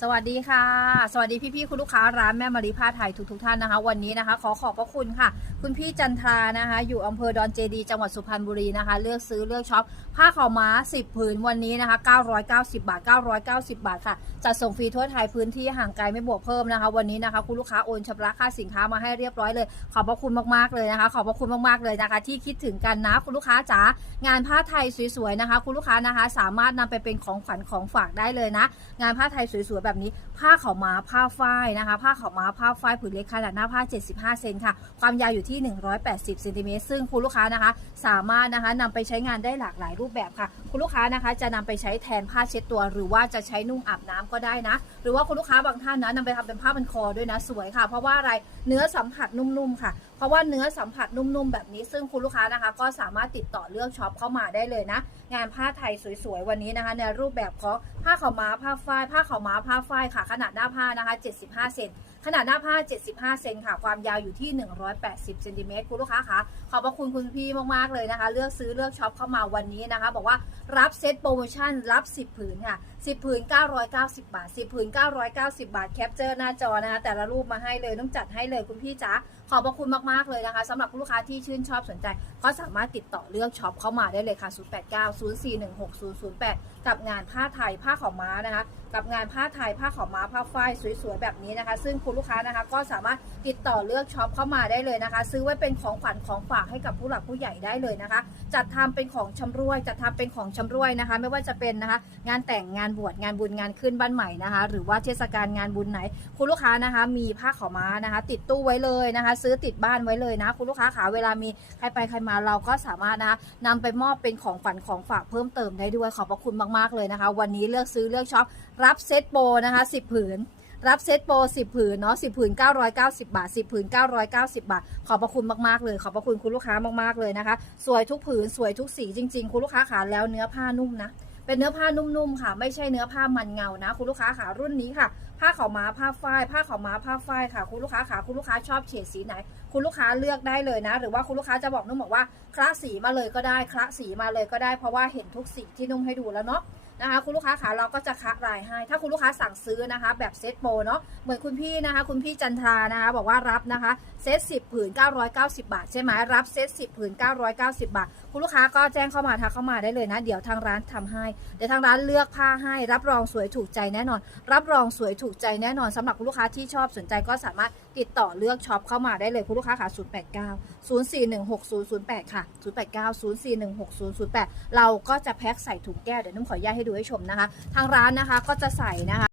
สวัสดีค่ะ สวัสดีพี่ๆคุณลูกค้าร้านแม่มารีผ้าไทยทุกๆท่านนะคะ วันนี้นะคะ ขอขอบพระคุณค่ะ คุณพี่จันทรานะคะ อยู่อำเภอดอนเจดี จังหวัดสุพรรณบุรีนะคะ เลือกซื้อเลือกช็อปผ้าขาวม้า 10 ผืนวันนี้นะคะ 990 บาท 990 บาทค่ะจัดส่งฟรีทั่วไทยพื้นที่ห่างไกลไม่บวกเพิ่มนะคะ วันนี้นะคะ คุณลูกค้าโอนชำระค่าสินค้ามาให้เรียบร้อยเลย ขอบพระคุณมากๆเลยนะคะ ขอบพระคุณมากๆเลยนะคะ ที่คิดถึงกันนะคุณลูกค้าจ๋างานผ้าไทยสวยๆนะคะ คุณลูกค้านะคะ สามารถนำไปเป็นของขวัญของฝากได้เลยนะ งานผ้าไทยสวยๆแบบนี้ ผ้าขาวม้าผ้าฝ้ายนะคะ ผ้าขาวม้าผ้าฝ้ายผืนเล็กขนาดหน้าผ้า 75 เซนค่ะ ความยาวอยู่ที่ 180เซนติเมตรซึ่งคุณลูกค้านะคะ สามารถนะคะนำไปใช้งานได้หลากหลายรูปแบบค่ะ คุณลูกค้านะคะจะนำไปใช้แทนผ้าเช็ดตัว หรือว่าจะใช้นุ่งอาบน้ำก็ได้นะ หรือว่าคุณลูกค้าบางท่านนะนำไปทำเป็นผ้าพันคอด้วยนะสวยค่ะ เพราะว่าอะไรเนื้อสัมผัสนุ่มๆค่ะ ราะว่าเนื้อสัมผัสนุ่มๆแบบนี้ ซึ่งคุณลูกค้านะคะ ก็สามารถติดต่อเลือกช็อปเข้ามาได้เลยนะ งานผ้าไทยสวยๆ วันนี้นะคะ ในรูปแบบของผ้าขาวม้าผ้าฝ้ายผ้าขาวม้าผ้าฝ้ายค่ะ ขนาดหน้าผ้านะคะ 75 เซน ขนาดหน้าผ้า 75 เซนค่ะ ความยาวอยู่ที่ 180เซนติเมตรคุณลูกค้าคะขอบพระคุณคุณพี่มากๆเลยนะคะ เลือกซื้อเลือกช็อปเข้ามาวันนี้นะคะ บอกว่ารับเซตโปรโมชั่นรับ 10 ผืนค่ะ 10 ผืน 990 บาท 10 ผืน 990 บาทแคปเจอร์หน้าจอนะคะ แต่ละรูปมาให้เลยต้องจัดให้เลยคุณพี่จ๋าขอบพระคุณมากๆเลยนะคะสำหรับคุณลูกค้าที่ชื่นชอบสนใจ ก็สามารถติดต่อเลือกช็อปเข้ามาได้เลยค่ะ 089 0416008 กับงานผ้าไทยผ้าขาวม้านะคะ กับงานผ้าไทยผ้าขาวม้าผ้าฝ้ายสวยๆแบบนี้นะคะ ซึ่งคุณลูกค้านะคะ ก็สามารถติดต่อเลือกช็อปเข้ามาได้เลยนะคะ ซื้อไว้เป็นของขวัญของฝากให้กับผู้หลักผู้ใหญ่ได้เลยนะคะ จัดทำเป็นของชำร่วย จัดทำเป็นของชำร่วยนะคะ ไม่ว่าจะเป็นนะคะ งานแต่งงานบวชงานบุญงานขึ้นบ้านใหม่นะคะ หรือว่าเทศกาลงานบุญไหน คุณลูกค้านะคะ มีผ้าขาวม้านะคะ ติดตู้ไว้เลยนะคะ ซื้อติดบ้านไว้เลยนะ คุณลูกค้าขาเวลามีใครไปใครมาเราก็สามารถนะคะนำไปมอบเป็นของขวัญของฝากเพิ่มเติมได้ด้วยขอบพระคุณมากๆเลยนะคะ วันนี้เลือกซื้อเลือกช็อปรับเซตโปนะคะ 10 ผืน รับเซตโปร10 ผืนเนาะ10 ผืน 990 บาท 10 ผืน 990 บาท ขอบพระคุณมากๆเลย ขอบพระคุณคุณลูกค้ามากๆเลยนะคะ สวยทุกผืน สวยทุกสีจริง ๆ คุณลูกค้าขาแล้วเนื้อผ้านุ่มนะเป็นเนื้อผ้านุ่มๆค่ะ ไม่ใช่เนื้อผ้ามันเงานะ คุณลูกค้าขารุ่นนี้ค่ะ ผ้าขาวม้าผ้าฝ้ายผ้าขาวม้าผ้าฝ้ายค่ะ คุณลูกค้าขาคุณลูกค้าชอบเฉดสีไหน คุณลูกค้าเลือกได้เลยนะ หรือว่าคุณลูกค้าจะบอกนุ่มบอกว่าคละสีมาเลยก็ได้คละสีมาเลยก็ได้เพราะว่าเห็นทุกสีที่นุ่มให้ดูแล้วเนาะ นะคะคุณลูกค้าขาเราก็จะคะรายให้ ถ้าคุณลูกค้าสั่งซื้อนะคะ แบบเซตโปรเนาะเหมือนคุณพี่นะคะ คุณพี่จันทรานะคะ บอกว่ารับนะคะเซต10ผืน990บาท ใช่ไหมรับเซต10ผืน990บาท คุณลูกค้าก็แจ้งเข้ามาทักเข้ามาได้เลยนะ เดี๋ยวทางร้านทำให้ เดี๋ยวทางร้านเลือกผ้าให้ รับรองสวยถูกใจแน่นอน รับรองสวยถูกใจแน่นอนสำหรับคุณลูกค้าที่ชอบสนใจก็สามารถ ติดต่อเลือกช็อปเข้ามาได้เลยคุณลูกค้าค่ะ 089 0416008 ค่ะ 089 0416008 เราก็จะแพ็คใส่ถุงแก้ว เดี๋ยวนุ่มขออนุญาตให้ดูให้ชมนะคะ ทางร้านนะคะก็จะใส่นะคะ